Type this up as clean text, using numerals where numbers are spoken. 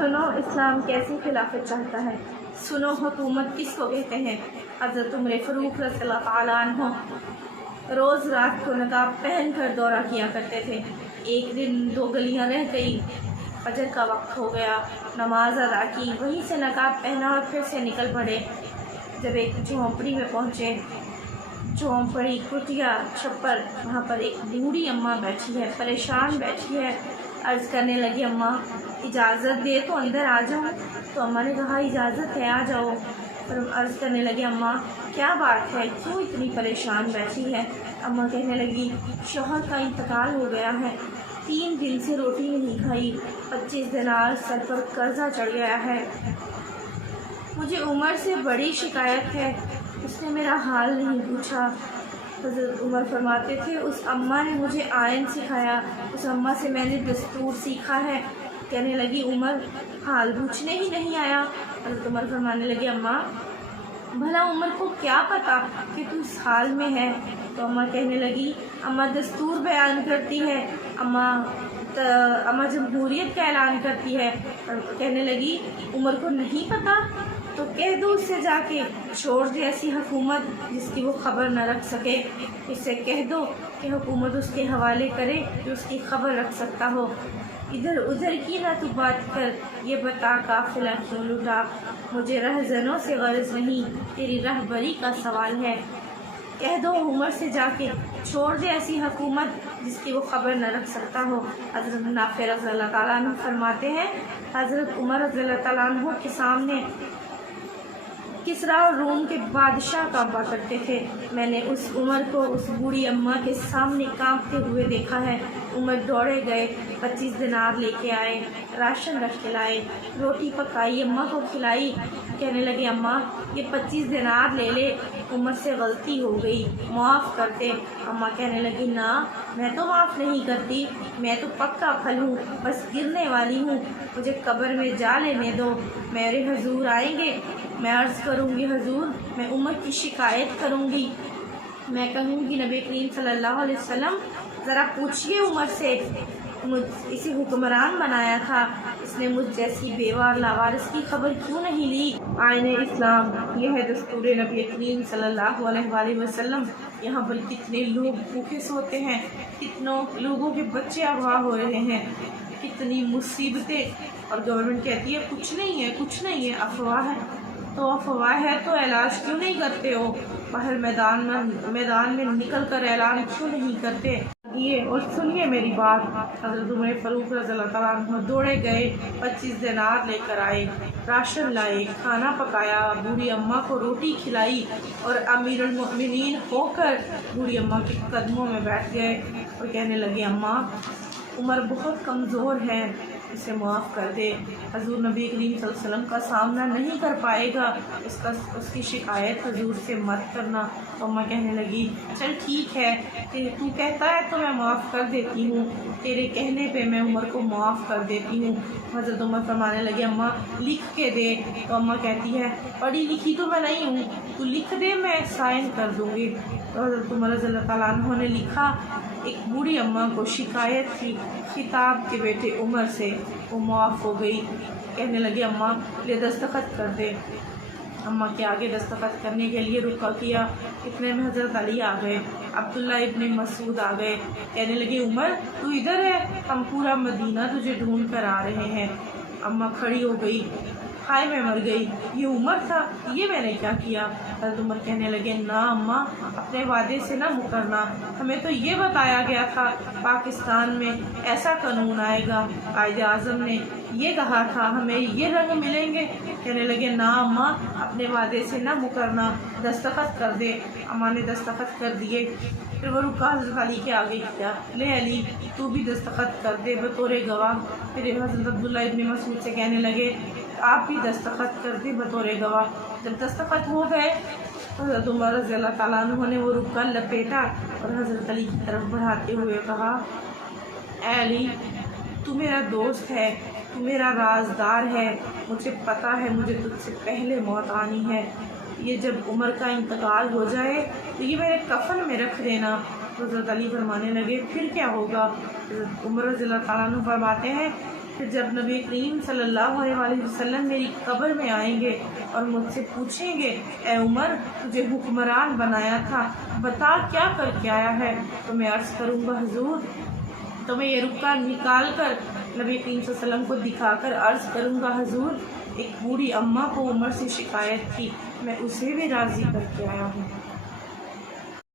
सुनो इस्लाम कैसी खिलाफत चाहता है, सुनो हुकूमत किसको कहते हैं। हज़रत उमर फ़ारूक रज़ियल्लाहु ताला अन्हु रोज़ रात को नकाब पहन कर दौरा किया करते थे। एक दिन 2 गलियां रह गई, फजर का वक्त हो गया, नमाज अदा की, वहीं से नकाब पहना और फिर से निकल पड़े। जब एक झोंपड़ी में पहुँचे, झोंपड़ी कुटिया छप्पर, वहाँ पर एक बूढ़ी अम्मा बैठी है, परेशान बैठी है। अर्ज़ करने लगी, अम्मा इजाज़त दे तो अंदर आ जाऊँ। तो अम्मा ने कहा इजाज़त है, आ जाओ। पर अर्ज़ करने लगी, अम्मा क्या बात है, क्यों इतनी परेशान बैठी है। अम्मा कहने लगी, शौहर का इंतकाल हो गया है, 3 दिन से रोटी नहीं खाई, 25 दिनार सर पर कर्जा चढ़ गया है। मुझे उमर से बड़ी शिकायत है, उसने मेरा हाल नहीं पूछा। हज़रत उमर फरमाते थे, उस अम्मा ने मुझे आयन सिखाया, उस अम्मा से मैंने दस्तूर सीखा है। कहने लगी, उमर हाल पूछने ही नहीं आया। हज़रत उमर फरमाने लगे, अम्मा भला उमर को क्या पता कि तू इस हाल में है। तो अम्मा कहने लगी, अम्मा दस्तूर बयान करती है, अम्मा जमहूरियत का ऐलान करती है। कहने लगी, उमर को नहीं पता तो कह दो उससे जाके छोड़ दे ऐसी हुकूमत जिसकी वो ख़बर न रख सके। इससे कह दो कि हुकूमत उसके हवाले करे जो उसकी ख़बर रख सकता हो। इधर उधर की ना तू बात कर, ये बता काफ़िला क्यों लुटा। मुझे रहज़नों से गर्ज़ नहीं, तेरी रहबरी का सवाल है। कह दो उमर से जाके छोड़ दे ऐसी हुकूमत जिसकी वो ख़बर न रख सकता हो। हज़रत नाफ़े रज़ियल्लाहु ताला अन्हु फरमाते हैं, हज़रत उमर रज़ियल्लाहु ताला अन्हु के सामने किसरा और रूम के बादशाह कांपा करते थे। मैंने उस उमर को उस बूढ़ी अम्मा के सामने कांपते हुए देखा है। उमर दौड़े गए, 25 दिनार लेके आए, राशन रख के लाए, रोटी पकाई, अम्मा को खिलाई। कहने लगे, अम्मा ये 25 दिनार ले ले, उमर से गलती हो गई, माफ़ कर दे। अम्मा कहने लगी, ना मैं तो माफ़ नहीं करती, मैं तो पक्का फल हूँ, बस गिरने वाली हूँ, मुझे कब्र में जा लेने दो। मेरे हुजूर आएंगे, मैं अर्ज़ करूँगी, हुजूर मैं उमर की शिकायत करूँगी, मैं कहूँगी नबी करीम सल्लल्लाहु अलैहि वसल्लम ज़रा पूछिए उमर से, इसे हुक्मरान बनाया था, इसने मुझ जैसी बेवा और लावारिस की खबर क्यों नहीं ली। आईने इस्लाम यह है दस्तूर नबी करीम सल्लल्लाहु अलैहि वसल्लम। यहाँ पर कितने लोग भूखे सोते हैं, कितनों लोगों के बच्चे अगवा हो रहे हैं, कितनी मुसीबतें, और गवर्नमेंट कहती है कुछ नहीं है, कुछ नहीं है, अफवाह है। तो अफवाह है तो इलाज क्यों नहीं करते हो, बाहर मैदान में निकल कर ऐलान क्यों नहीं करते। ये और सुनिए मेरी बात। हज़रत उमर फ़ारूक रज़ियल्लाहु ताला अन्हु दौड़े गए, 25 दिनार लेकर आए, राशन लाए, खाना पकाया, बूढ़ी अम्मा को रोटी खिलाई और अमीरुल मोमिनीन होकर बूढ़ी अम्मा के कदमों में बैठ गए और कहने लगे, अम्मा उमर बहुत कमज़ोर है, इसे माफ़ कर दे। हज़ूर नबी करीम सल्लल्लाहु अलैहि वसल्लम का सामना नहीं कर पाएगा, उसकी शिकायत हज़ूर से मत करना। तो अम्मा कहने लगी, चल ठीक है, तू कहता है तो मैं माफ़ कर देती हूँ, तेरे कहने पे मैं उमर को माफ़ कर देती हूँ। हज़रत उमर फरमाने लगे, अम्मा लिख के दे। तो अम्मा कहती है, पढ़ी लिखी तो मैं नहीं हूँ, तू लिख दे, मैं साइन कर दूँगी। तो हज़रत उमर रज़ियल्लाहु ताला अन्हु ने लिखा। एक बूढ़ी अम्मा को शिकायत थी खिताब के बेटे उमर से, वो माफ़ हो गई। कहने लगे, अम्मा ले दस्तखत कर दे। अम्मा के आगे दस्तखत करने के लिए रुका किया, इतने में हज़रत अली आ गए, अब्दुल्ला इब्न मसूद आ गए। कहने लगे, उमर तू इधर है, हम पूरा मदीना तुझे ढूंढ कर आ रहे हैं। अम्मा खड़ी हो गई, हाय मैं मर गई, ये उमर था, ये मैंने क्या किया। हज़रत उमर कहने लगे, ना अम्मा अपने वादे से ना मुकरना, हमें तो ये बताया गया था पाकिस्तान में ऐसा कानून आएगा, कायदे आज़म ने ये कहा था हमें ये रंग मिलेंगे। कहने लगे, ना अम्मा अपने वादे से ना मुकरना, दस्तखत कर दे। अम्मा ने दस्तखत कर दिए। फिर वो रुका, हज़रत अली के आगे किया, ले अली तू भी दस्तखत कर दे बतौर गवाह। फिर हज़रत अब्दुल्ला इब्न मसूद से कहने लगे, आप भी दस्तखत कर दे बतौर गवाह। जब दस्तखत हो गए तो हज़रत उमर रज़ियल्लाहु ताला अन्हु ने वो रुका लपेटा और हज़रत अली की तरफ बढ़ाते हुए कहा, ऐ अली तू मेरा दोस्त है, तू मेरा राजदार है, मुझे पता है मुझे तुझसे पहले मौत आनी है, ये जब उमर का इंतकाल हो जाए तो ये मेरे कफन में रख देना। तो हज़रत अली फरमाने लगे, फिर क्या होगा। हज़रत उमर रज़ियल्लाहु ताला अन्हु फरमाते हैं, پھر جب نبی کریم صلی اللہ علیہ وسلم میری قبر میں آئیں گے اور مجھ سے پوچھیں گے اے عمر تجھے حکمران بنایا تھا بتا کیا کر کے آیا ہے، تو میں عرض کروں گا حضور، تو میں یہ رکا نکال کر نبی کریم صلی اللہ علیہ وسلم کو دکھا کر عرض کروں گا حضور ایک بوڑھی اماں کو عمر سے شکایت تھی، میں اسے بھی راضی کر کے آیا ہوں۔